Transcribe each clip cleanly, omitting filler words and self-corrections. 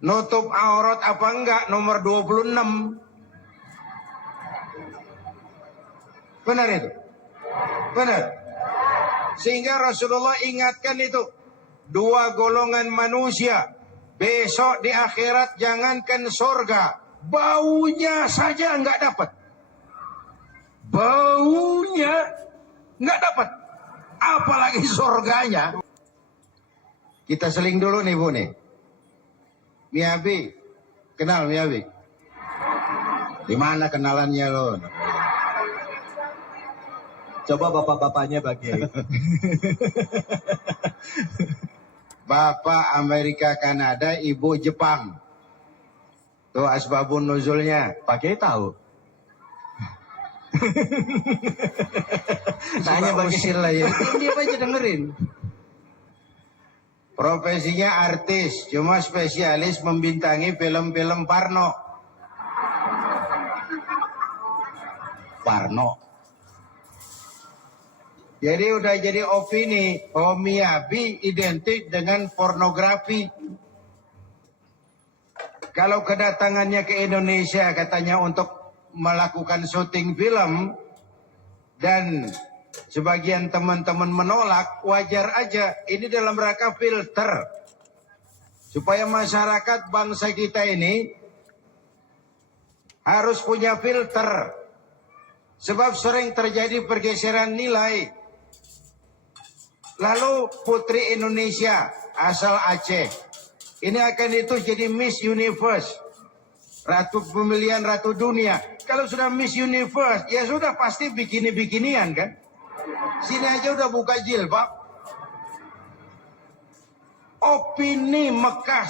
Nutup aurat apa enggak, nomor 26. Benar itu? Benar. Sehingga Rasulullah ingatkan itu. Dua golongan manusia. Besok di akhirat jangankan surga. Baunya saja enggak dapat. Baunya enggak dapat. Apalagi surganya. Kita seling dulu nih Bu nih. Miabi, kenal Miabi? Di mana kenalannya lo? Coba bapak-bapaknya bagi. Bapak Amerika Kanada, ibu Jepang. Tuh asbabun nuzulnya. Pakai tahu. Tanya bagi lah ya. Dia aja dengerin. Profesinya artis, cuma spesialis membintangi film-film Parno. Parno. Jadi udah jadi opini, Miyabi identik dengan pornografi. Kalau kedatangannya ke Indonesia katanya untuk melakukan syuting film dan sebagian teman-teman menolak, wajar aja. Ini dalam rangka filter. Supaya masyarakat bangsa kita ini harus punya filter. Sebab sering terjadi pergeseran nilai. Lalu putri Indonesia asal Aceh. Ini akan itu jadi Miss Universe. Ratu pemilihan Ratu Dunia. Kalau sudah Miss Universe, ya sudah pasti bikini-bikinian kan? Sini aja udah buka jilbab. Opini Mekah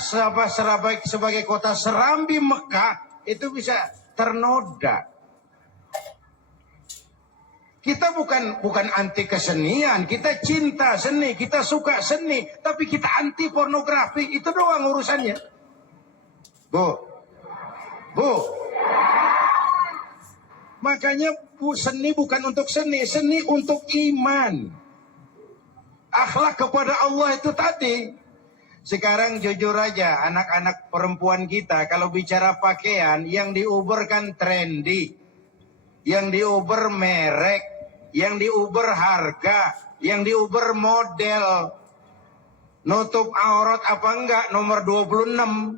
sebagai kota serambi Mekah itu bisa ternoda. Kita bukan anti kesenian, kita cinta seni, kita suka seni, tapi kita anti pornografi, itu doang urusannya. Bu. Makanya seni bukan untuk seni, seni untuk iman. Akhlak kepada Allah itu tadi. Sekarang jujur aja, anak-anak perempuan kita kalau bicara pakaian yang diuber kan trendy. Yang diuber merek, yang diuber harga, yang diuber model. Nutup aurat apa enggak, nomor 26.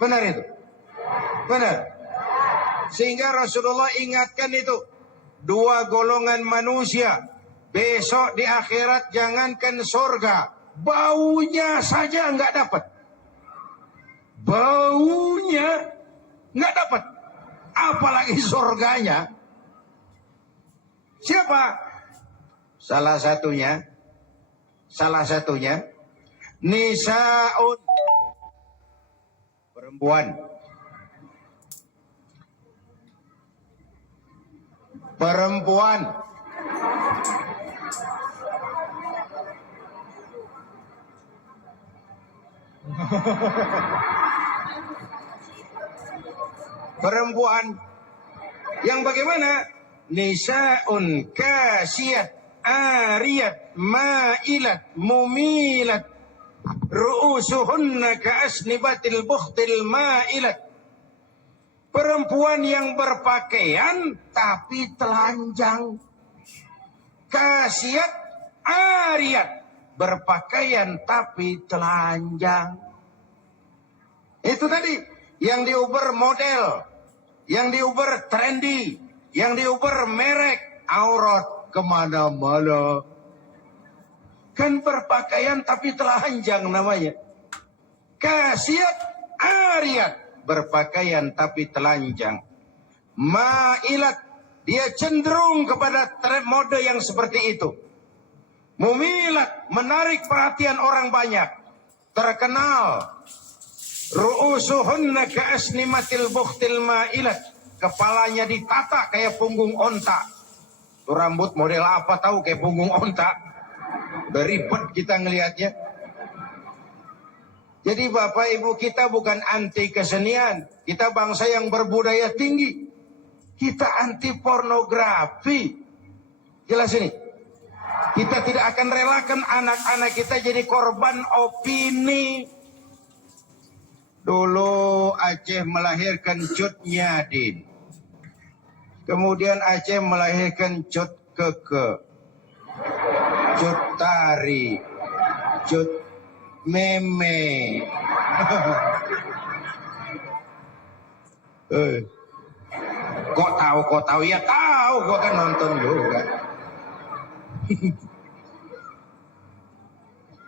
Benar itu? Benar. Sehingga Rasulullah ingatkan itu. Dua golongan manusia. Besok di akhirat jangankan surga. Baunya saja enggak dapat. Baunya nggak dapat, apalagi surganya. Siapa? Salah satunya nisaun, perempuan. Perempuan yang bagaimana? Nisaun kasiyat, ariyat, ma'ilat, mumilat, ru'usuhunna ka'asnibatil bukhtil ma'ilat. Perempuan yang berpakaian tapi telanjang. Kasiyat, ariyat, berpakaian tapi telanjang. Itu tadi yang diuber model, yang diuber trendy, yang diuber merek, aurat kemana-mana. Kan berpakaian tapi telanjang namanya. Kasiyat, ariyat, berpakaian tapi telanjang. Ma'ilat, dia cenderung kepada mode yang seperti itu. Mumilat, menarik perhatian orang banyak. Terkenal. Ru'usuhunna ka'asnimatil bukhtil ma'ilat. Kepalanya ditata kayak punggung onta. Itu rambut model apa tahu kayak punggung onta. Beribet kita ngelihatnya. Jadi Bapak Ibu, kita bukan anti kesenian. Kita bangsa yang berbudaya tinggi. Kita anti pornografi. Jelas ini? Kita tidak akan relakan anak-anak kita jadi korban opini. Dulu Aceh melahirkan Cut Nyadin. Kemudian Aceh melahirkan Cut Keke, Cut Tari, Cut Meme. Kok tahu? Ya tahu, gua kan nonton juga.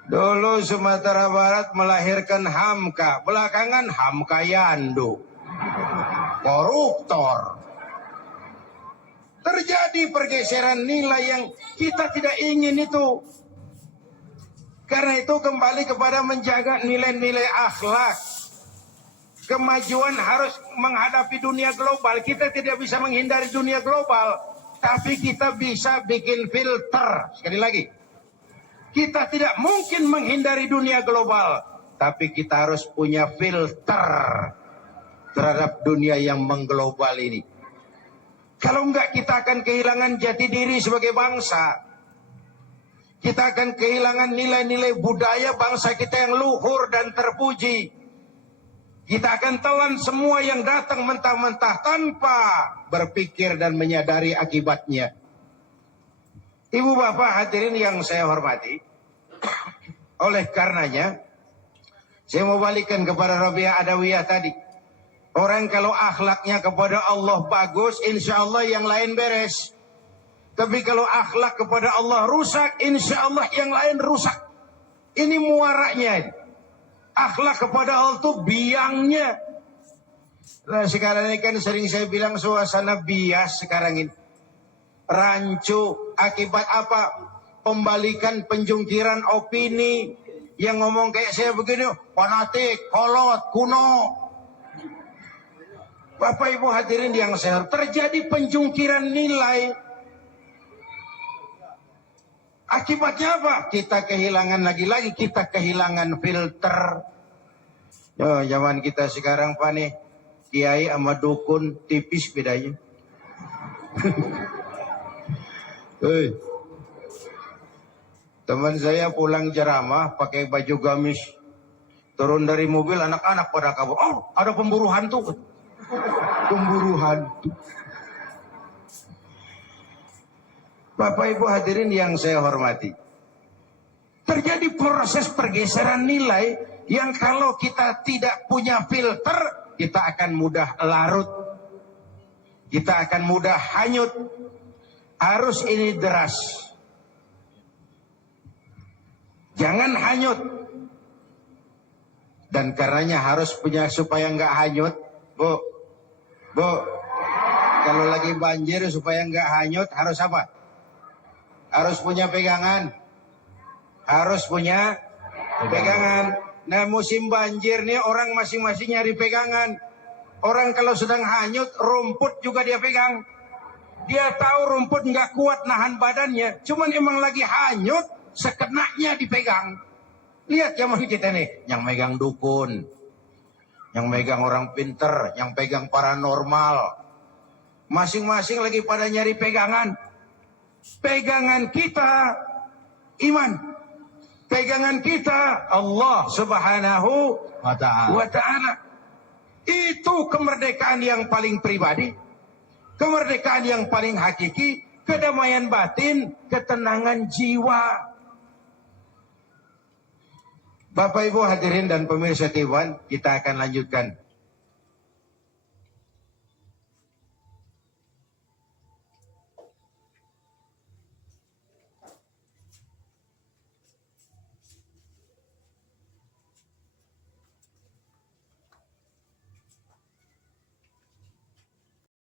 Dulu Sumatera Barat melahirkan Hamka, belakangan Hamka Yandu, koruptor. Terjadi pergeseran nilai yang kita tidak ingin itu. Karena itu kembali kepada menjaga nilai-nilai akhlak. Kemajuan harus menghadapi dunia global. Kita tidak bisa menghindari dunia global, tapi kita bisa bikin filter. Sekali lagi, kita tidak mungkin menghindari dunia global, tapi kita harus punya filter terhadap dunia yang mengglobal ini. Kalau enggak, kita akan kehilangan jati diri sebagai bangsa. Kita akan kehilangan nilai-nilai budaya bangsa kita yang luhur dan terpuji. Kita akan telan semua yang datang mentah-mentah tanpa berpikir dan menyadari akibatnya. Ibu bapak hadirin yang saya hormati, oleh karenanya saya mau balikan kepada Rabi'ah Adawiyah tadi. Orang kalau akhlaknya kepada Allah bagus, insya Allah yang lain beres. Tapi kalau akhlak kepada Allah rusak, insya Allah yang lain rusak. Ini muaranya. Akhlak kepada Allah itu biangnya. Nah, sekarang ini kan sering saya bilang suasana bias sekarang ini. Rancu, akibat apa? Pembalikan penjungkiran opini. Yang ngomong kayak saya begini, fanatik, kolot, kuno. Bapak Ibu hadirin yang saya, terjadi penjungkiran nilai. Akibatnya apa? Kita kehilangan lagi-lagi, kita kehilangan filter. Yo, zaman kita sekarang Pak nih, kiai sama dukun tipis bedanya. Teman saya pulang ceramah pakai baju gamis, turun dari mobil anak-anak pada kabur. Oh, ada pemburu hantu. Pemburu hantu. Bapak Ibu hadirin yang saya hormati, terjadi proses pergeseran nilai yang kalau kita tidak punya filter, kita akan mudah larut, kita akan mudah hanyut. Arus ini deras, jangan hanyut. Dan karenanya harus punya, supaya nggak hanyut, Bu, kalau lagi banjir supaya nggak hanyut harus apa? Harus punya pegangan. Harus punya pegangan. Nah, musim banjir nih orang masing-masing nyari pegangan. Orang kalau sedang hanyut, rumput juga dia pegang. Dia tahu rumput nggak kuat nahan badannya. Cuman emang lagi hanyut, sekenanya dipegang. Lihat zaman kita nih, yang megang dukun, yang megang orang pinter, yang pegang paranormal. Masing-masing lagi pada nyari pegangan. Pegangan kita iman. Pegangan kita Allah Subhanahu wa ta'ala. Itu kemerdekaan yang paling pribadi, kemerdekaan yang paling hakiki, kedamaian batin, ketenangan jiwa. Bapak Ibu hadirin dan pemirsa Dewan, kita akan lanjutkan